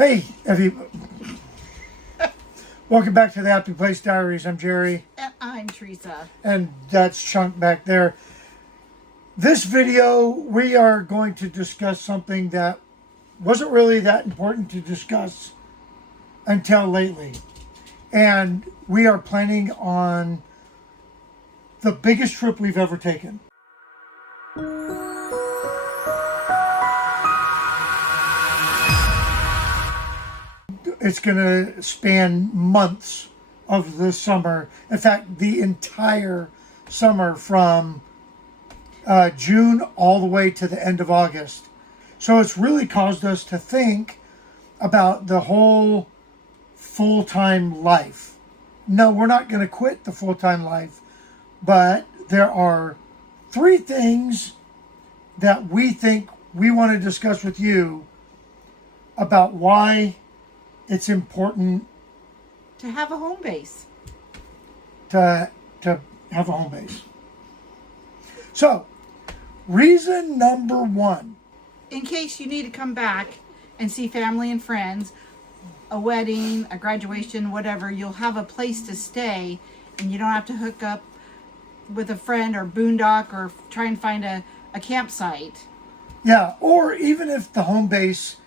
Hey, welcome back to the Happy Place Diaries. I'm Jerry. And I'm Teresa. And that's Chunk back there. This video, we are going to discuss something that wasn't really that important to discuss until lately. And we are planning on the biggest trip we've ever taken. It's going to span months of the summer. In fact, the entire summer from June all the way to the end of August. So it's really caused us to think about the whole full-time life. No, we're not going to quit the full-time life, but there are 3 things that we think we want to discuss with you about why it's important To have a home base. to have a home base. So, reason number 1. In case you need to come back and see family and friends, a wedding, a graduation, whatever, you'll have a place to stay and you don't have to hook up with a friend or boondock or try and find a campsite. Yeah, or even if the home base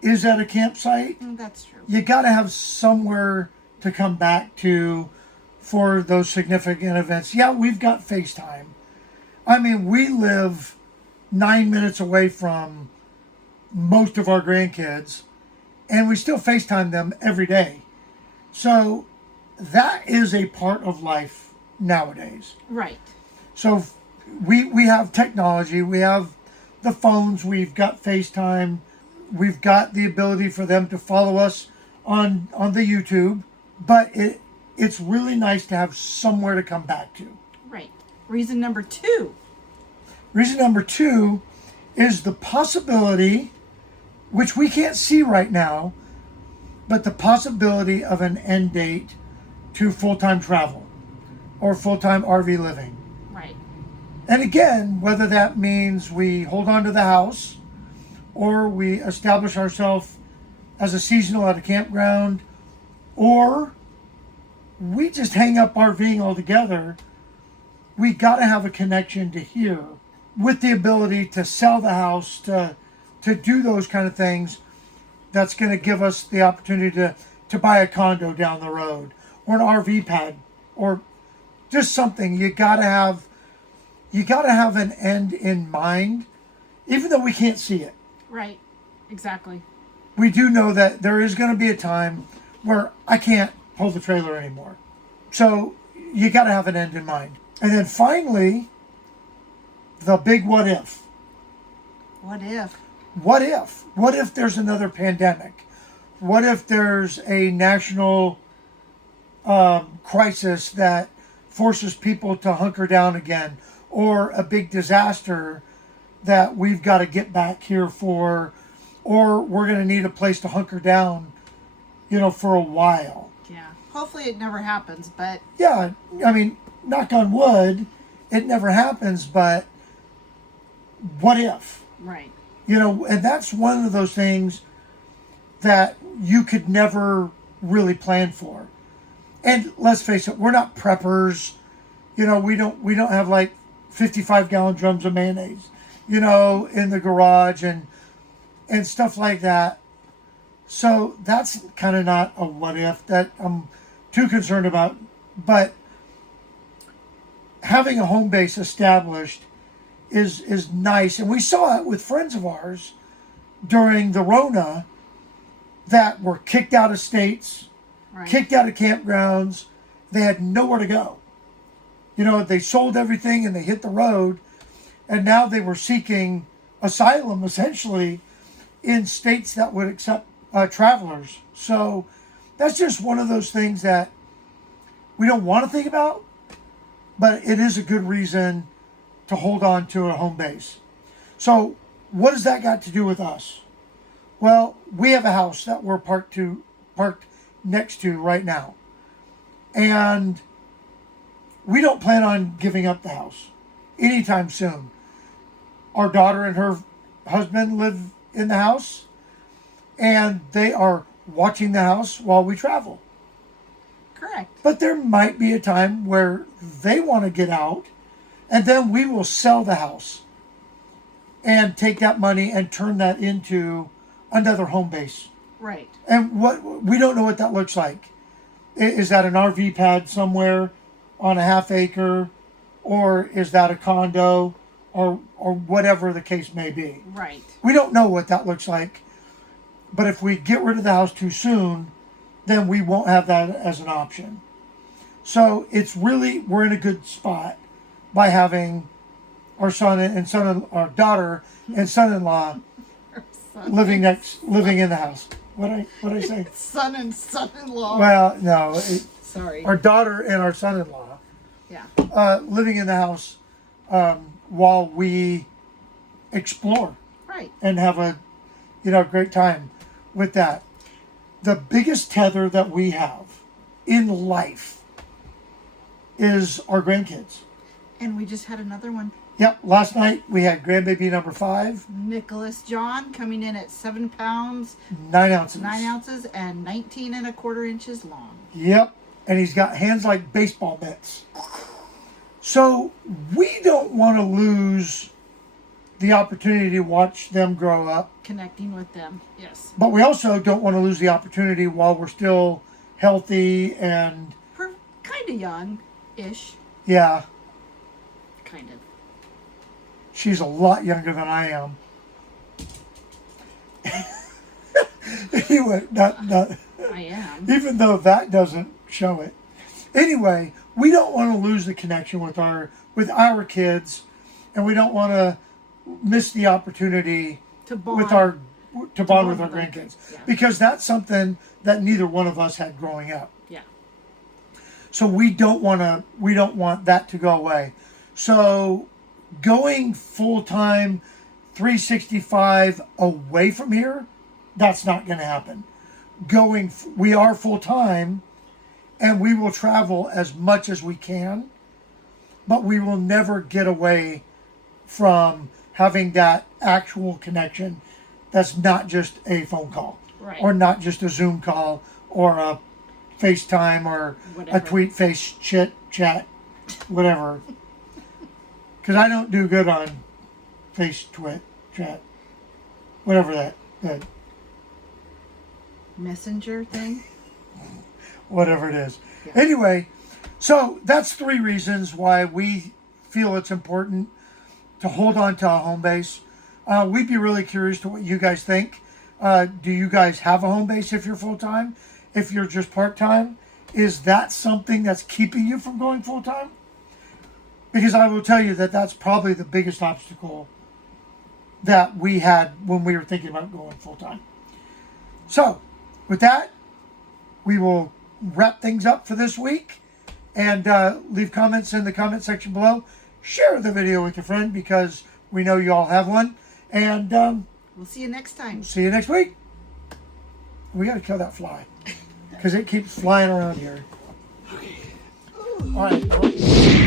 is at a campsite, That's true. you got to have somewhere to come back to for those significant events. Yeah, we've got FaceTime. I mean, we live 9 minutes away from most of our grandkids, and we still FaceTime them every day. So that is a part of life nowadays. Right. So we have technology, we have the phones, we've got FaceTime, we've got the ability for them to follow us on the YouTube, but it's really nice to have somewhere to come back to. Right. Reason number 2. Reason number 2 is the possibility, which we can't see right now, but the possibility of an end date to full-time travel or full-time RV living. Right. And again, whether that means we hold on to the house or we establish ourselves as a seasonal at a campground, or we just hang up RVing altogether, we got to have a connection to here with the ability to sell the house, to do those kind of things. That's going to give us the opportunity to buy a condo down the road or an RV pad or just something. You got to have an end in mind, even though we can't see it. Right. Exactly. We do know that there is going to be a time where I can't pull the trailer anymore. So you got to have an end in mind. And then finally, the big what if. What if? What if? What if there's another pandemic? What if there's a national crisis that forces people to hunker down again? Or a big disaster that we've got to get back here for, or we're going to need a place to hunker down, for a while. Yeah. Hopefully it never happens, but... Yeah, I mean, knock on wood, it never happens, but what if? Right. And that's one of those things that you could never really plan for. And let's face it, we're not preppers. We don't have like 55-gallon drums of mayonnaise, in the garage and stuff like that. So that's kind of not a what if that I'm too concerned about. But having a home base established is nice. And we saw it with friends of ours during the Rona that were kicked out of states, Right. kicked out of campgrounds. They had nowhere to go. They sold everything and they hit the road. And now they were seeking asylum, essentially, in states that would accept travelers. So that's just one of those things that we don't want to think about, but it is a good reason to hold on to a home base. So what has that got to do with us? Well, we have a house that we're parked next to right now. And we don't plan on giving up the house anytime soon. Our daughter and her husband live in the house. and they are watching the house while we travel. Correct. But there might be a time where they want to get out, and then we will sell the house and take that money and turn that into another home base. Right. And we don't know what that looks like. Is that an RV pad somewhere on a half acre, or is that a condo, or whatever the case may be? Right. We don't know what that looks like. But if we get rid of the house too soon, then we won't have that as an option. So it's really, we're in a good spot by having our our daughter and son-in-law living in the house. What I say? Son and son-in-law. Well, no. Sorry. Our daughter and our son-in-law. Yeah. Living in the house while we explore. Right. And have a great time with that. The biggest tether that we have in life is our grandkids. And we just had another one. Yep. Last night we had grandbaby number 5. Nicholas John coming in at 7 pounds, 9 ounces. 9 ounces, and 19 1/4 inches long. Yep. And he's got hands like baseball mitts. So we don't want to lose the opportunity to watch them grow up. Connecting with them, yes. But we also don't want to lose the opportunity while we're still healthy and... Her kind of young-ish. Yeah. Kind of. She's a lot younger than I am. Anyway, I am. even though that doesn't show it. Anyway, we don't want to lose the connection with our kids, and we don't want to miss the opportunity To bond with our them. grandkids, Yeah. because that's something that neither one of us had growing up. Yeah. So we don't want that to go away. So going full-time 365 away from here, that's not going to happen. We are full-time, and we will travel as much as we can, but we will never get away from having that actual connection that's not just a phone call. Right. Or not just a Zoom call or a FaceTime or Whatever. a tweet, face, chat, whatever. Because I don't do good on face, twit, chat, whatever that Messenger thing. whatever it is. Yeah. Anyway, so that's 3 reasons why we feel it's important to hold on to a home base. We'd be really curious to what you guys think. Do you guys have a home base if you're full-time? If you're just part-time? Is that something that's keeping you from going full-time? Because I will tell you that that's probably the biggest obstacle that we had when we were thinking about going full-time. So, with that, we will wrap things up for this week, and leave comments in the comment section below. Share the video with your friend, because we know you all have one. And We'll see you next time. see you next week. We got to kill that fly, because it keeps flying around here. All right.